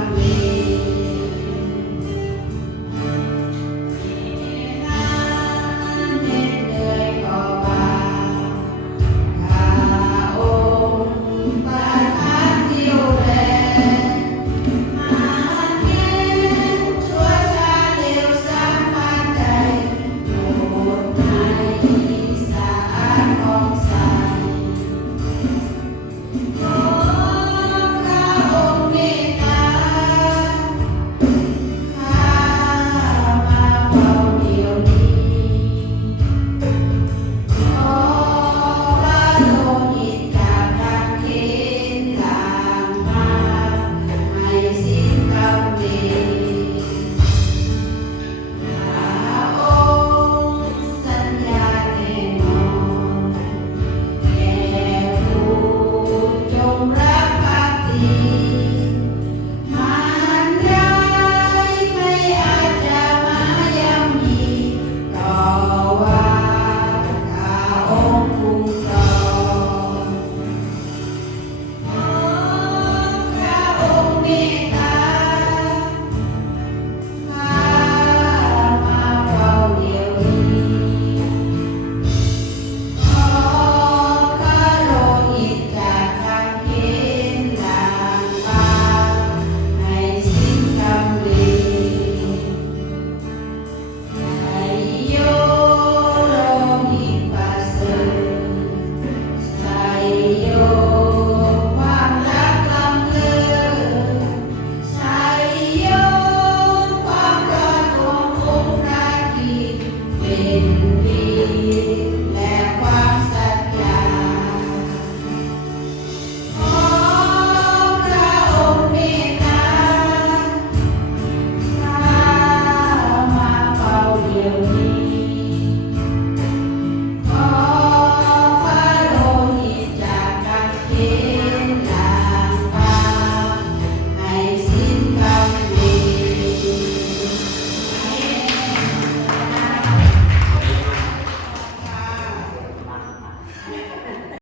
ำเวเหนื่อยก็บ่าข้าองค์ประทานเที่ยวแลมาเห็นชั่วช้าเร็วสัมพันธ์ใดโปรดให้สะอาดผ่องใสขอข้าองค์เมตตาข้ามาเฝ้าเดี๋ยวนี้ขอพระโลหิตจากกางเขนหลั่งมาให้สิ้นกรรมเวรข้าองค์สัญญาแน่นอนแก่ผู้จงรักภักดีมารร้ายไม่อาจจะมาย่ำยีต่อว่าข้าองค์คุ้มครองขอข้าองค์เมตตาข้ามาเฝ้าเดี๋ยวนี้ขอพระโลหิตจากกางเขนหลั่งมาให้สิ้นกรรมเวรชัยโยโลหิตประเสริฐชัยโยความรักล้ำเลิศชัยโยความรอดขององค์พระกิตติเป็นดีและความสัตย์ญาขอพระองค์เมตตาข้ามาเฝ้าเดี๋ยว